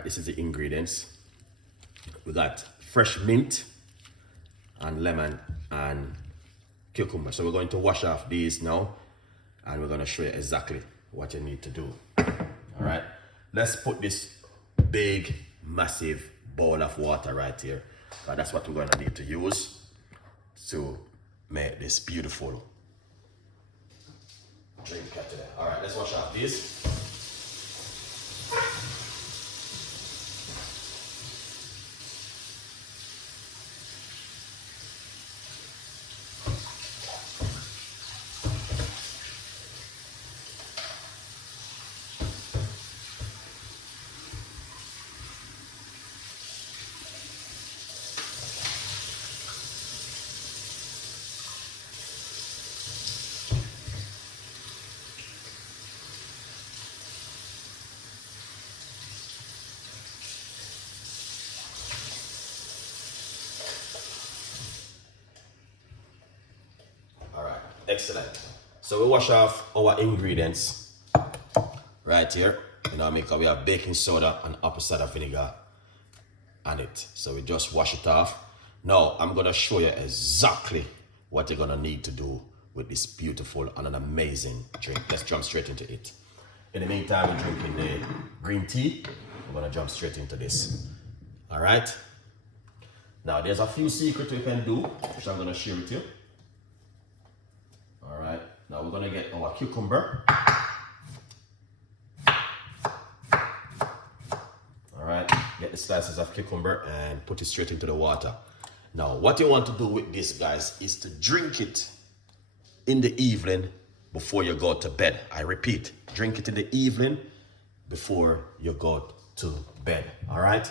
right, this is the ingredients. We got fresh mint and lemon and cucumber. So we're going to wash off these now, and we're going to show you exactly what you need to do. All right, let's put this big, massive bowl of water right here. That's what we're going to need to use to make this beautiful drink today. All right, let's wash off this. Excellent. So we wash off our ingredients right here. You know, because we have baking soda and apple cider vinegar on it. So we just wash it off. Now I'm gonna show you exactly what you're gonna need to do with this beautiful and an amazing drink. Let's jump straight into it. In the meantime, we're drinking the green tea. We're gonna jump straight into this. All right. Now there's a few secrets we can do, which I'm gonna share with you. All right, now we're gonna get our cucumber. All right, get the slices of cucumber and put it straight into the water. Now, what you want to do with this, guys, is to drink it in the evening before you go to bed. I repeat, drink it in the evening before you go to bed. All right.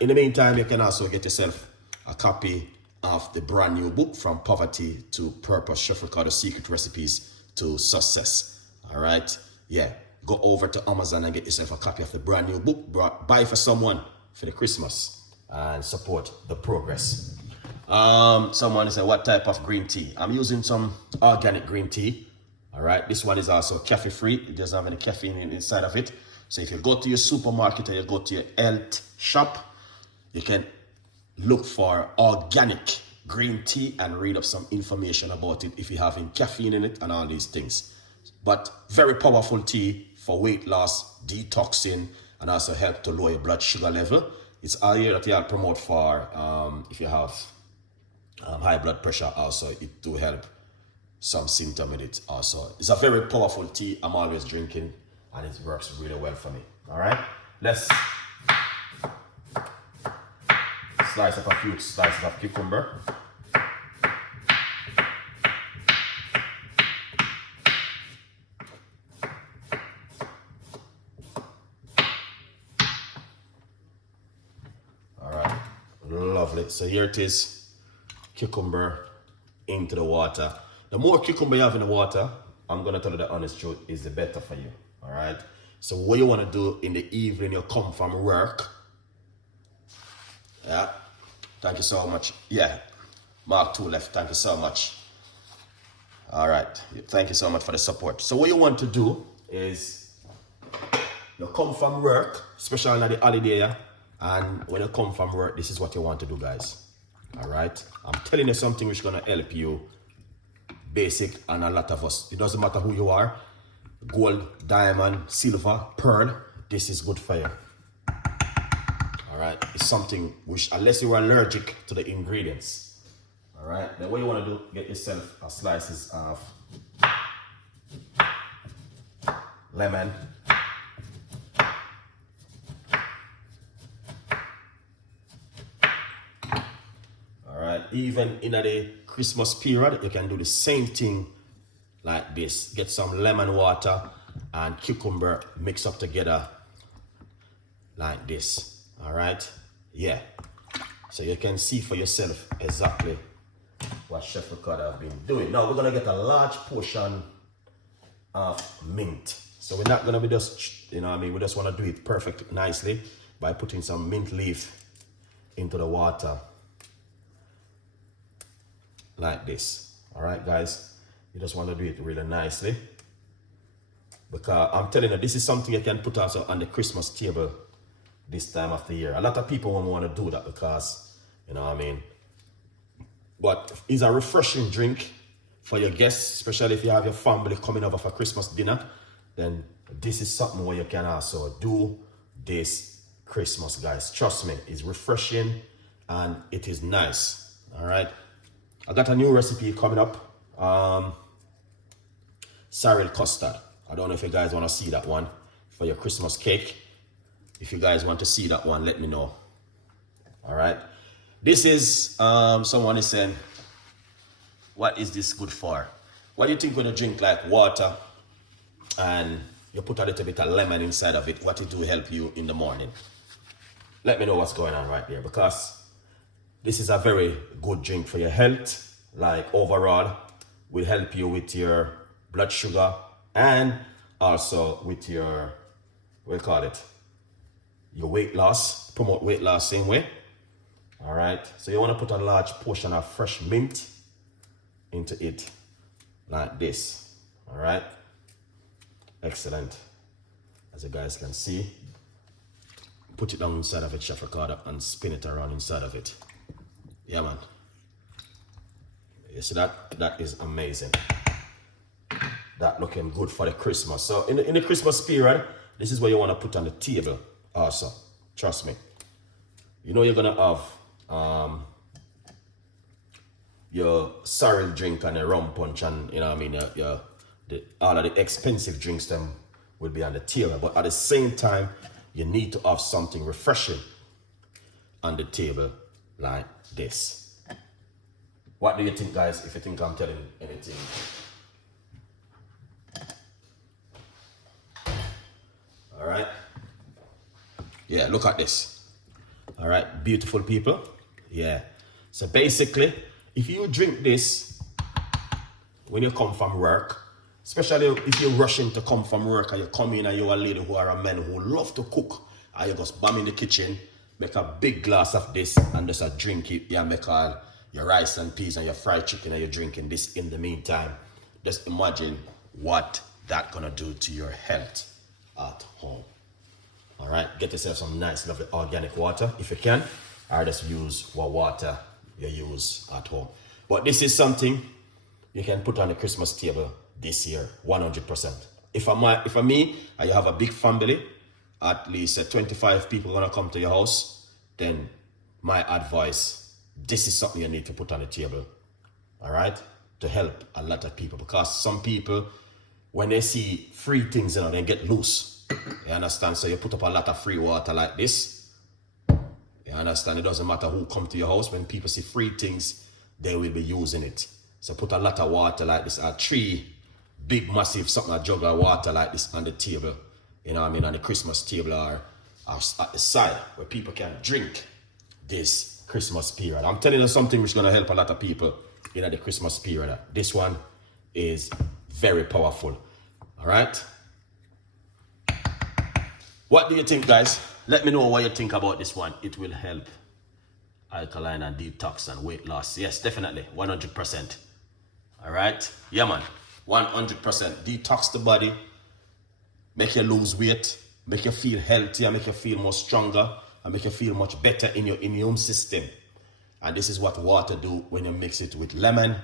In the meantime, you can also get yourself a copy of the brand new book, From Poverty to Purpose, Chef Ricardo Secret Recipes to Success. All right, yeah, go over to Amazon and get yourself a copy of the brand new book. Buy for someone for the Christmas and support the progress. Someone said, what type of green tea? I'm using some organic green tea. All right, this one is also caffeine free. It doesn't have any caffeine inside of it. So if you go to your supermarket or you go to your health shop, you can look for organic green tea and read up some information about it if you have caffeine in it and all these things. But very powerful tea for weight loss, detoxing, and also help to lower your blood sugar level. It's all here that I'll promote for if you have high blood pressure. Also, it do help some symptom with it also. It's a very powerful tea. I'm always drinking and it works really well for me. All right, let's slice up a few slices of cucumber. All right, lovely. So here it is, cucumber into the water. The more cucumber you have in the water, I'm gonna tell you the honest truth, is the better for you. All right. So what you want to do in the evening, you come from work. Yeah, thank you so much. Yeah, Mark 2 left, thank you so much. All right, thank you so much for the support. So what you want to do is, you come from work, especially on the holiday, yeah? And when you come from work, this is what you want to do, guys. All right, I'm telling you something which is gonna help you, basic, and a lot of us. It doesn't matter who you are, gold, diamond, silver, pearl, this is good for you. Right, it's something which, unless you are allergic to the ingredients, all right, then what you want to do, get yourself a slices of lemon, all right. Even in the Christmas period, you can do the same thing like this. Get some lemon water and cucumber mixed up together like this. All right, yeah. So you can see for yourself exactly what Chef Ricardo have been doing. Now we're gonna get a large portion of mint. So we're not gonna be just, you know what I mean, we just wanna do it perfect, nicely by putting some mint leaf into the water like this. All right, guys, you just wanna do it really nicely, because I'm telling you, this is something you can put also on the Christmas table this time of the year. A lot of people won't want to do that because, you know what I mean? But it's a refreshing drink for your guests, especially if you have your family coming over for Christmas dinner. Then this is something where you can also do this Christmas, guys. Trust me, it's refreshing and it is nice. All right. I got a new recipe coming up. Sorrel custard. I don't know if you guys want to see that one for your Christmas cake. If you guys want to see that one, let me know. All right. This is, someone is saying, what is this good for? What do you think when you drink like water and you put a little bit of lemon inside of it, what it will help you in the morning? Let me know what's going on right there, because this is a very good drink for your health. Like overall, will help you with your blood sugar and also with your, what do you call it? Your weight loss, promote weight loss same way. All right, so you want to put a large portion of fresh mint into it like this. All right, excellent. As you guys can see, put it down inside of it, Chef Ricardo, and spin it around inside of it. Yeah, man. You see that? That is amazing. That looking good for the Christmas. So in the Christmas period, this is what you want to put on the table also. Trust me. You know you're gonna have your sorrel drink and a rum punch, and you know what I mean, all of the expensive drinks them will be on the table, but at the same time you need to have something refreshing on the table like this. What do you think, guys, if you think I'm telling anything? All right, yeah, look at this. All right, beautiful people. Yeah, so basically, if you drink this when you come from work, especially if you're rushing to come from work and you come in and you're a lady who are a man who love to cook, and you just bam in the kitchen, make a big glass of this and just a drink it. Yeah, make all your rice and peas and your fried chicken and you're drinking this in the meantime. Just imagine what that's gonna do to your health at home. All right, get yourself some nice, lovely organic water if you can, or just use what water you use at home. But this is something you can put on the Christmas table this year, 100%. If I'm me, and you have a big family, at least 25 people gonna come to your house, then my advice, this is something you need to put on the table, all right, to help a lot of people. Because some people, when they see free things, you know, they get loose. You understand? So you put up a lot of free water like this. You understand? It doesn't matter who come to your house. When people see free things, they will be using it. So put a lot of water like this, 3 big, massive, something, a jug of water like this on the table. You know what I mean? On the Christmas table or at the side where people can drink this Christmas period. I'm telling you something which is going to help a lot of people in the Christmas period. This one is very powerful. All right? What do you think, guys? Let me know what you think about this one. It will help alkaline and detox and weight loss. Yes, definitely. 100%. All right? Yeah, man. 100%. Detox the body. Make you lose weight. Make you feel healthier. Make you feel more stronger. And make you feel much better in your immune system. And this is what water do when you mix it with lemon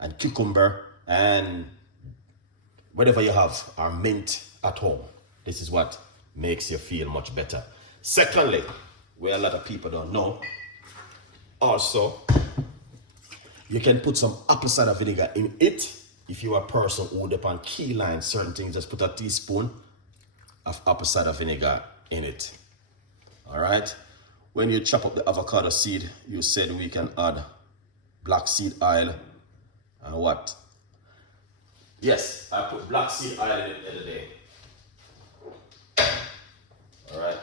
and cucumber and whatever you have, or mint at home. This is what makes you feel much better. Secondly, where a lot of people don't know, also, you can put some apple cider vinegar in it. If you're a person who depend on key line certain things, just put a teaspoon of apple cider vinegar in it. All right. When you chop up the avocado seed, you said we can add black seed oil and what? Yes, I put black seed oil in it the other day. All right.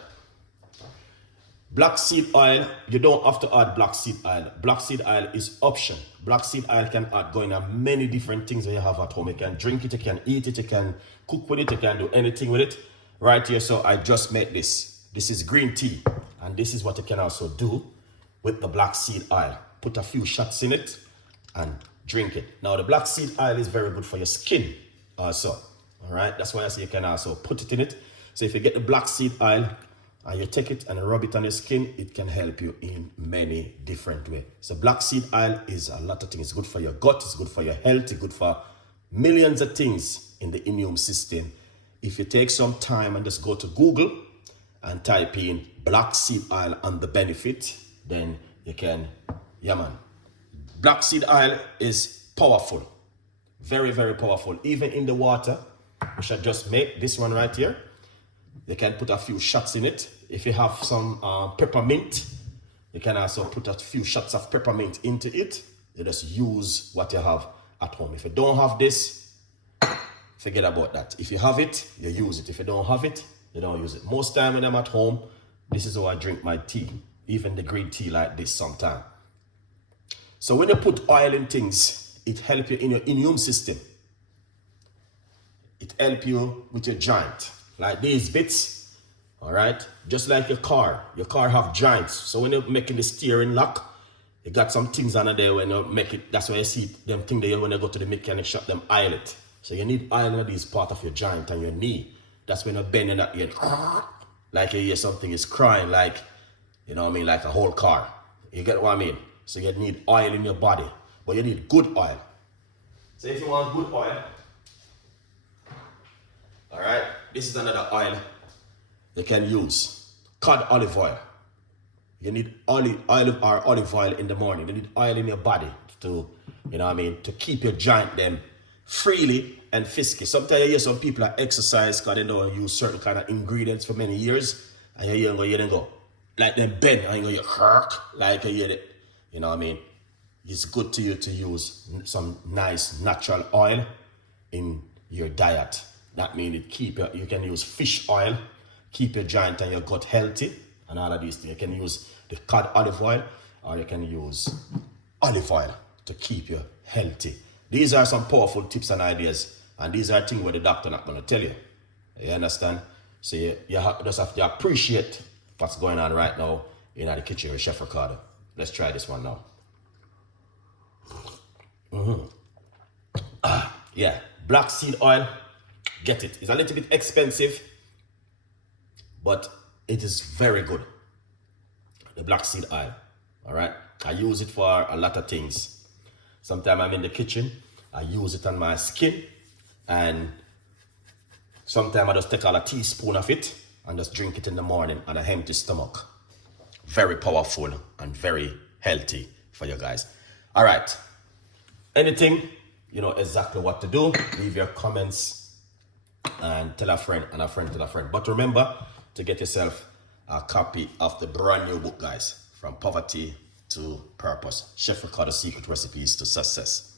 Black seed oil, you don't have to add black seed oil. Black seed oil is option. Black seed oil can add going on many different things that you have at home. You can drink it, you can eat it, you can cook with it, you can do anything with it. Right here, so I just made this. This is green tea. And this is what you can also do with the black seed oil. Put a few shots in it and drink it. Now the black seed oil is very good for your skin also. All right, that's why I say you can also put it in it. So if you get the black seed oil and you take it and rub it on your skin, it can help you in many different ways. So black seed oil is a lot of things. It's good for your gut, it's good for your health, it's good for millions of things in the immune system. If you take some time and just go to Google and type in black seed oil and the benefit, then you can, yeah man. Black seed oil is powerful, very, very powerful. Even in the water, we should just make this one right here. You can put a few shots in it. If you have some peppermint, you can also put a few shots of peppermint into it. You just use what you have at home. If you don't have this, forget about that. If you have it, you use it. If you don't have it, you don't use it. Most time when I'm at home, this is how I drink my tea. Even the green tea like this sometimes. So when you put oil in things, it helps you in your immune system. It helps you with your joint. Like these bits, all right? Just like your car have joints. So when you're making the steering lock, you got some things under there when you make it. That's why you see them things there when you go to the mechanic shop, them oil it. So you need oil in these part of your joint and your knee. That's when you're bending that ear. Like you hear something is crying, like, you know what I mean, like a whole car. You get what I mean? So you need oil in your body, but you need good oil. So if you want good oil, all right, this is another oil you can use. Cod olive oil. You need olive oil in the morning. You need oil in your body to, you know what I mean, to keep your joint them freely and fisky. Sometimes you hear some people that exercise because they don't use certain kind of ingredients for many years, and you hear them go like them bend, and you hear like you hear it. You know what I mean? It's good to you to use some nice natural oil in your diet. That means it you can use fish oil, keep your joint and your gut healthy, and all of these things. You can use the cod olive oil, or you can use olive oil to keep you healthy. These are some powerful tips and ideas, and these are things where the doctor not going to tell you. You understand? So you just have to appreciate what's going on right now in the kitchen with Chef Ricardo. Let's try this one now. Yeah, black seed oil, get it. It's a little bit expensive, but it is very good. The black seed oil, all right? I use it for a lot of things. Sometimes I'm in the kitchen, I use it on my skin, and sometimes I just take a teaspoon of it and just drink it in the morning on an empty stomach. Very powerful and very healthy for you guys. All right. Anything, you know exactly what to do. Leave your comments and tell a friend and a friend tell a friend. But remember to get yourself a copy of the brand new book, guys. From Poverty to Purpose. Chef Ricardo Secret Recipes to Success.